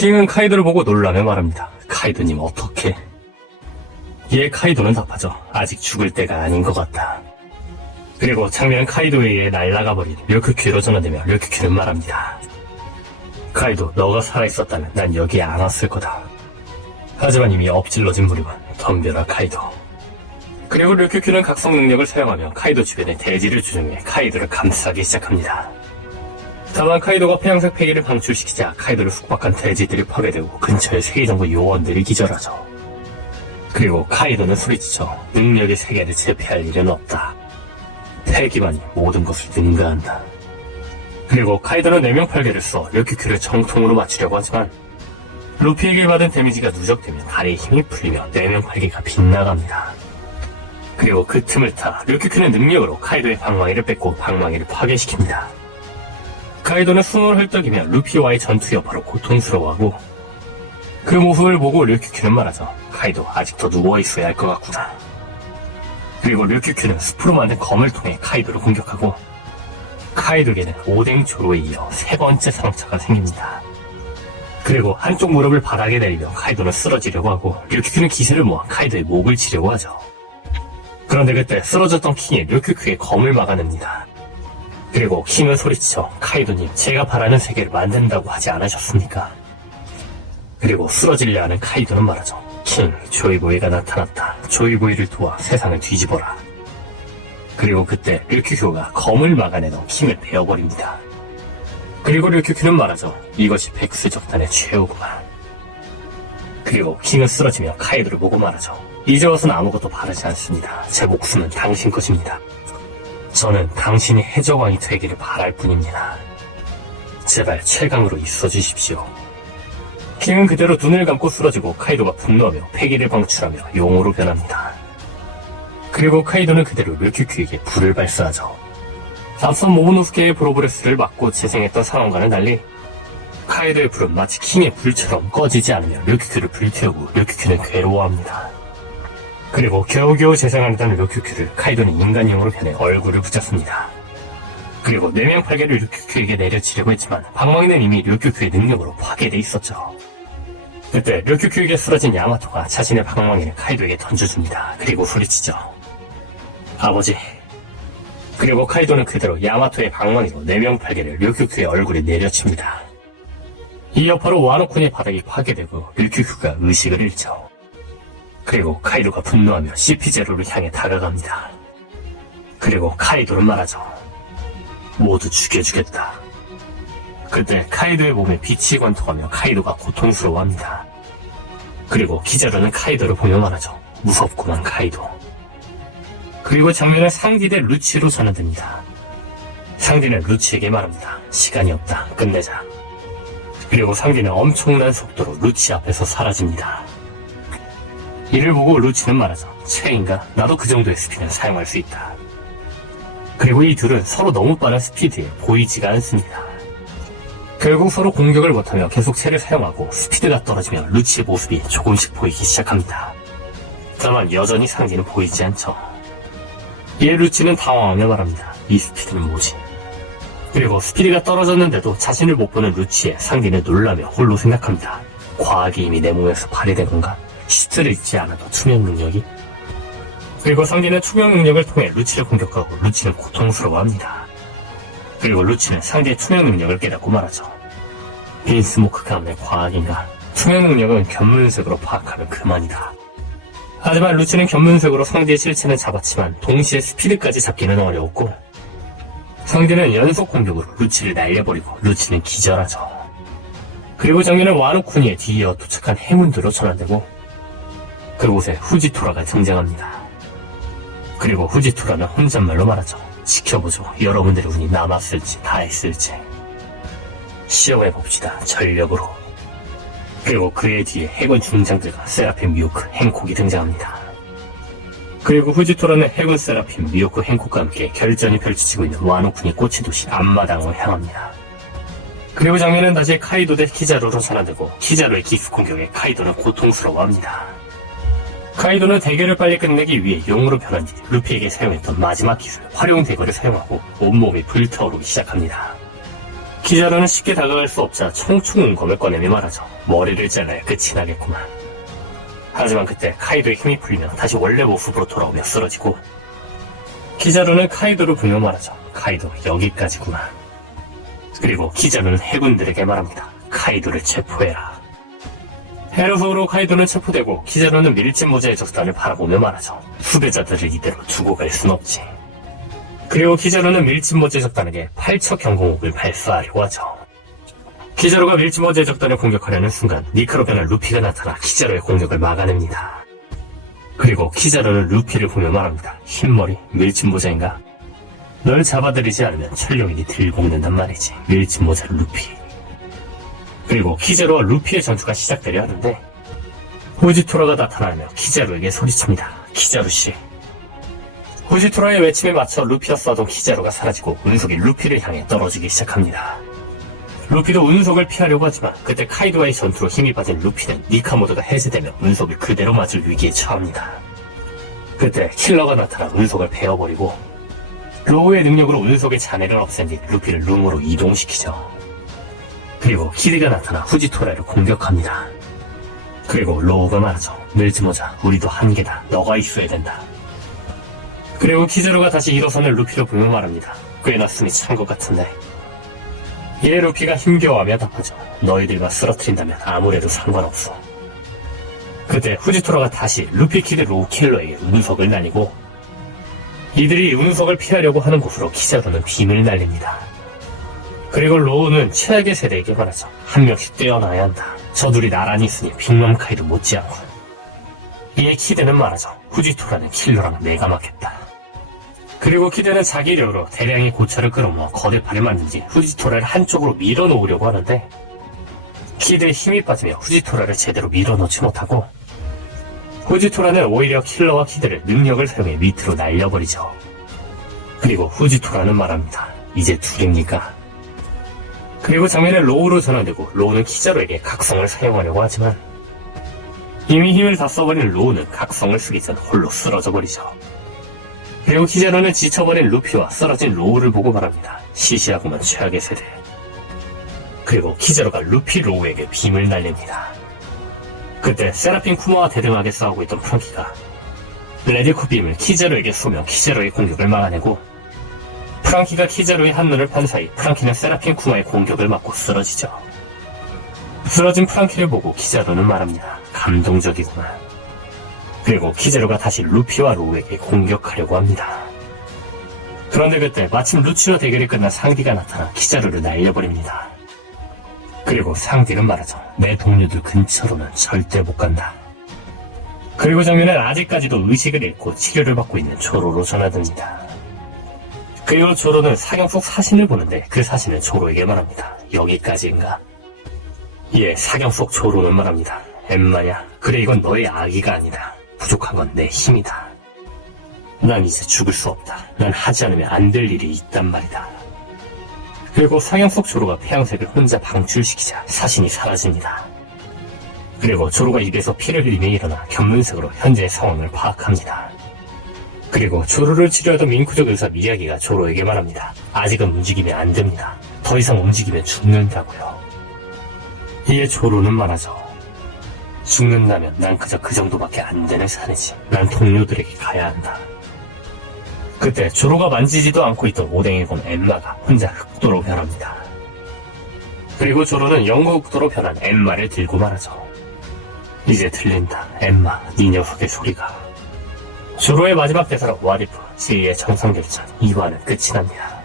킹은 카이도를 보고 놀라며 말합니다. 카이도님 어떻게? 이에 카이도는 답하죠. 아직 죽을 때가 아닌 것 같다. 그리고 장면은 카이도에 의해 날아가버린 료큐큐로 전환되며 료큐큐는 말합니다. 카이도, 너가 살아있었다면 난 여기에 안 왔을 거다. 하지만 이미 엎질러진 물이군. 덤벼라 카이도. 그리고 료큐큐는 각성 능력을 사용하며 카이도 주변에 대지를 조종해 카이도를 감싸기 시작합니다. 다만 카이도가 폐양색 폐기를 방출시키자 카이도를 숙박한 대지들이 파괴되고 근처의 세계정보 요원들이 기절하죠. 그리고 카이도는 소리치죠. 능력의 세계를 제패할 일은 없다. 폐기만이 모든 것을 능가한다. 그리고 카이도는 내명팔개를 써 료큐큐를 정통으로 맞추려고 하지만 루피에게 받은 데미지가 누적되면 다리에 힘이 풀리며 내명팔개가 빗나갑니다. 그리고 그 틈을 타 료큐큐는 능력으로 카이도의 방망이를 뺏고 방망이를 파괴시킵니다. 카이도는 숨을 헐떡이며 루피와의 전투 여파로 고통스러워하고 그 모습을 보고 료큐큐는 말하죠. 카이도 아직도 누워있어야 할 것 같구나. 그리고 료큐큐는 숲으로 만든 검을 통해 카이도를 공격하고 카이도에게는 오뎅조로에 이어 세 번째 상처가 생깁니다. 그리고 한쪽 무릎을 바닥에 내리며 카이도는 쓰러지려고 하고 료큐큐는 기세를 모아 카이도의 목을 치려고 하죠. 그런데 그때 쓰러졌던 킹이 료큐큐의 검을 막아냅니다. 그리고 킹은 소리치죠. 카이도님, 제가 바라는 세계를 만든다고 하지 않으셨습니까? 그리고 쓰러지려 하는 카이도는 말하죠. 킹, 조이보이가 나타났다. 조이보이를 도와 세상을 뒤집어라. 그리고 그때 료큐큐가 검을 막아내던 킹을 베어버립니다. 그리고 료큐큐는 말하죠. 이것이 백수적단의 최후구만. 그리고 킹은 쓰러지며 카이도를 보고 말하죠. 이제 와서는 아무것도 바라지 않습니다. 제 목숨은 당신 것입니다. 저는 당신이 해적왕이 되기를 바랄 뿐입니다. 제발 최강으로 있어 주십시오. 킹은 그대로 눈을 감고 쓰러지고 카이도가 분노하며 패기를 방출하며 용으로 변합니다. 그리고 카이도는 그대로 료큐큐에게 불을 발사하죠. 앞선 모모노스케의 브로브레스를 막고 재생했던 상황과는 달리 카이도의 불은 마치 킹의 불처럼 꺼지지 않으며 료큐큐를 불태우고 료큐큐는 괴로워합니다. 그리고 겨우겨우 재생하려던 료큐큐를 카이도는 인간형으로 변해 얼굴을 붙잡습니다. 그리고 내명팔개를 료큐큐에게 내려치려고 했지만 방망이는 이미 료큐큐의 능력으로 파괴돼 있었죠. 그때 료큐큐에게 쓰러진 야마토가 자신의 방망이를 카이도에게 던져줍니다. 그리고 소리치죠. 아버지. 그리고 카이도는 그대로 야마토의 방망이로 내명팔개를 료큐큐의 얼굴에 내려칩니다. 이 여파로 와노쿤의 바닥이 파괴되고 료큐큐가 의식을 잃죠. 그리고 카이도가 분노하며 CP0를 향해 다가갑니다. 그리고 카이도는 말하죠. 모두 죽여주겠다. 그때 카이도의 몸에 빛이 관통하며 카이도가 고통스러워합니다. 그리고 기자로는 카이도를 보며 말하죠. 무섭구만 카이도. 그리고 장면은 상디 대 루치로 전환됩니다. 상디는 루치에게 말합니다. 시간이 없다. 끝내자. 그리고 상디는 엄청난 속도로 루치 앞에서 사라집니다. 이를 보고 루치는 말하죠. 체인가? 나도 그 정도의 스피드는 사용할 수 있다. 그리고 이 둘은 서로 너무 빠른 스피드에 보이지가 않습니다. 결국 서로 공격을 못하며 계속 채를 사용하고 스피드가 떨어지며 루치의 모습이 조금씩 보이기 시작합니다. 다만 여전히 상디는 보이지 않죠. 이에 루치는 당황하며 말합니다. 이 스피드는 뭐지? 그리고 스피드가 떨어졌는데도 자신을 못 보는 루치에 상디는 놀라며 홀로 생각합니다. 과학이 이미 내 몸에서 발휘된 건가? 시트를 잊지 않아도 투명 능력이? 그리고 상디는 투명 능력을 통해 루치를 공격하고 루치는 고통스러워합니다. 그리고 루치는 상디의 투명 능력을 깨닫고 말하죠. 빈스모크 가문의 과학인가? 투명 능력은 견문색으로 파악하면 그만이다. 하지만 루치는 견문색으로 상디의 실체는 잡았지만 동시에 스피드까지 잡기는 어려웠고 상디는 연속 공격으로 루치를 날려버리고 루치는 기절하죠. 그리고 장면은 와노쿠니의 뒤이어 도착한 해문도로 전환되고 그곳에 후지토라가 등장합니다. 그리고 후지토라는 혼잣말로 말하죠. 지켜보죠. 여러분들의 운이 남았을지 다했을지. 시험해봅시다. 전력으로. 그리고 그의 뒤에 해군 중장들과 세라핌 미오크, 행콕이 등장합니다. 그리고 후지토라는 해군 세라핌 미오크, 행콕과 함께 결전이 펼쳐지고 있는 와노쿠니 꼬치 도시 앞마당으로 향합니다. 그리고 장면은 다시 카이도 대 키자루로 전환되고 키자루의 기습 공격에 카이도는 고통스러워합니다. 카이도는 대결을 빨리 끝내기 위해 용으로 변한 뒤 루피에게 사용했던 마지막 기술 활용 대거를 사용하고 온몸이 불타오르기 시작합니다. 키자루는 쉽게 다가갈 수 없자 총총검을 꺼내며 말하죠. 머리를 잘라야 끝이 나겠구만. 하지만 그때 카이도의 힘이 풀리며 다시 원래 모습으로 돌아오며 쓰러지고, 키자루는 카이도를 보며 말하죠. 카이도, 여기까지구나. 그리고 키자루는 해군들에게 말합니다. 카이도를 체포해라. 해로소로 카이도는 체포되고 키자루는 밀짚 모자의 적단을 바라보며 말하죠. 후배자들을 이대로 두고 갈 순 없지. 그리고 키자루는 밀짚 모자의 적단에게 8척 경공옥을 발사하려고 하죠. 키자루가 밀짚 모자의 적단을 공격하려는 순간 니카로 변한 루피가 나타나 키자루의 공격을 막아냅니다. 그리고 키자루는 루피를 보며 말합니다. 흰머리, 밀짚 모자인가? 널 잡아들이지 않으면 철룡인이 들고 있는단 말이지. 밀짚 모자 루피. 그리고 키자루와 루피의 전투가 시작되려 하는데 후지토라가 나타나며 키자루에게 소리칩니다. 키자루씨. 후지토라의 외침에 맞춰 루피와 쏴던 키자루가 사라지고 운석이 루피를 향해 떨어지기 시작합니다. 루피도 운석을 피하려고 하지만 그때 카이도와의 전투로 힘이 빠진 루피는 니카 모드가 해제되며 운석을 그대로 맞을 위기에 처합니다. 그때 킬러가 나타나 운석을 베어버리고 로우의 능력으로 운석의 잔해를 없앤 뒤 루피를 룸으로 이동시키죠. 그리고 키드가 나타나 후지토라를 공격합니다. 그리고 로우가 말하죠. 밀짚모자, 우리도 한계다. 너가 있어야 된다. 그리고 키자루가 다시 일어서는 루피를 보며 말합니다. 꽤나 숨이 찬 것 같은데. 이에 루피가 힘겨워하며 답하죠. 너희들과 쓰러뜨린다면 아무래도 상관없어. 그때 후지토라가 다시 루피, 키드, 로우, 킬러에게 운석을 날리고 이들이 운석을 피하려고 하는 곳으로 키자루는 빔을 날립니다. 그리고 로우는 최악의 세대에게 말하죠. 한 명씩 떼어놔야 한다. 저 둘이 나란히 있으니 빅맘 카이도 못지않고. 이에 키드는 말하죠. 후지토라는 킬러랑 내가 맞겠다. 그리고 키드는 자기 력으로 대량의 고철을 끌어모아 거대팔을 만든 뒤 후지토라를 한쪽으로 밀어놓으려고 하는데 키드의 힘이 빠지며 후지토라를 제대로 밀어놓지 못하고 후지토라는 오히려 킬러와 키드를 능력을 사용해 밑으로 날려버리죠. 그리고 후지토라는 말합니다. 이제 둘입니까? 그리고 장면은 로우로 전환되고 로우는 키자루에게 각성을 사용하려고 하지만 이미 힘을 다 써버린 로우는 각성을 쓰기 전 홀로 쓰러져 버리죠. 그리고 키자루는 지쳐버린 루피와 쓰러진 로우를 보고 말합니다. 시시하고만 최악의 세대. 그리고 키자루가 루피 로우에게 빔을 날립니다. 그때 세라핀 쿠마와 대등하게 싸우고 있던 프랑키가 레디코 빔을 키자루에게 쏘며 키자루의 공격을 막아내고 프랑키가 키자루의 한눈을 판 사이 프랑키는 세라핀 쿠마의 공격을 맞고 쓰러지죠. 쓰러진 프랑키를 보고 키자루는 말합니다. 감동적이구만. 그리고 키자루가 다시 루피와 로우에게 공격하려고 합니다. 그런데 그때 마침 루치와 대결이 끝난 상디가 나타나 키자루를 날려버립니다. 그리고 상디는 말하죠. 내 동료들 근처로는 절대 못 간다. 그리고 장면은 아직까지도 의식을 잃고 치료를 받고 있는 조로로 전화됩니다. 그리고 조로는 사경 속 사신을 보는데 그 사신은 조로에게 말합니다. 여기까지인가? 이에 사경 속 조로는 말합니다. 엠마야, 그래 이건 너의 악의가 아니다. 부족한 건 내 힘이다. 난 이제 죽을 수 없다. 난 하지 않으면 안 될 일이 있단 말이다. 그리고 사경 속 조로가 폐양색을 혼자 방출시키자 사신이 사라집니다. 그리고 조로가 입에서 피를 흘리며 일어나 견문색으로 현재의 상황을 파악합니다. 그리고 조로를 치료하던 민쿠족 의사 미야기가 조로에게 말합니다. 아직은 움직이면 안 됩니다. 더 이상 움직이면 죽는다고요. 이에 조로는 말하죠. 죽는다면 난 그저 그 정도밖에 안 되는 사내지. 난 동료들에게 가야 한다. 그때 조로가 만지지도 않고 있던 오뎅을 본 엠마가 혼자 흑도로 변합니다. 그리고 조로는 영구 흑도로 변한 엠마를 들고 말하죠. 이제 들린다. 엠마, 네 녀석의 소리가. 조로의 마지막 대사로 와리프, 지혜의 정상결전 2화는 끝이 납니다.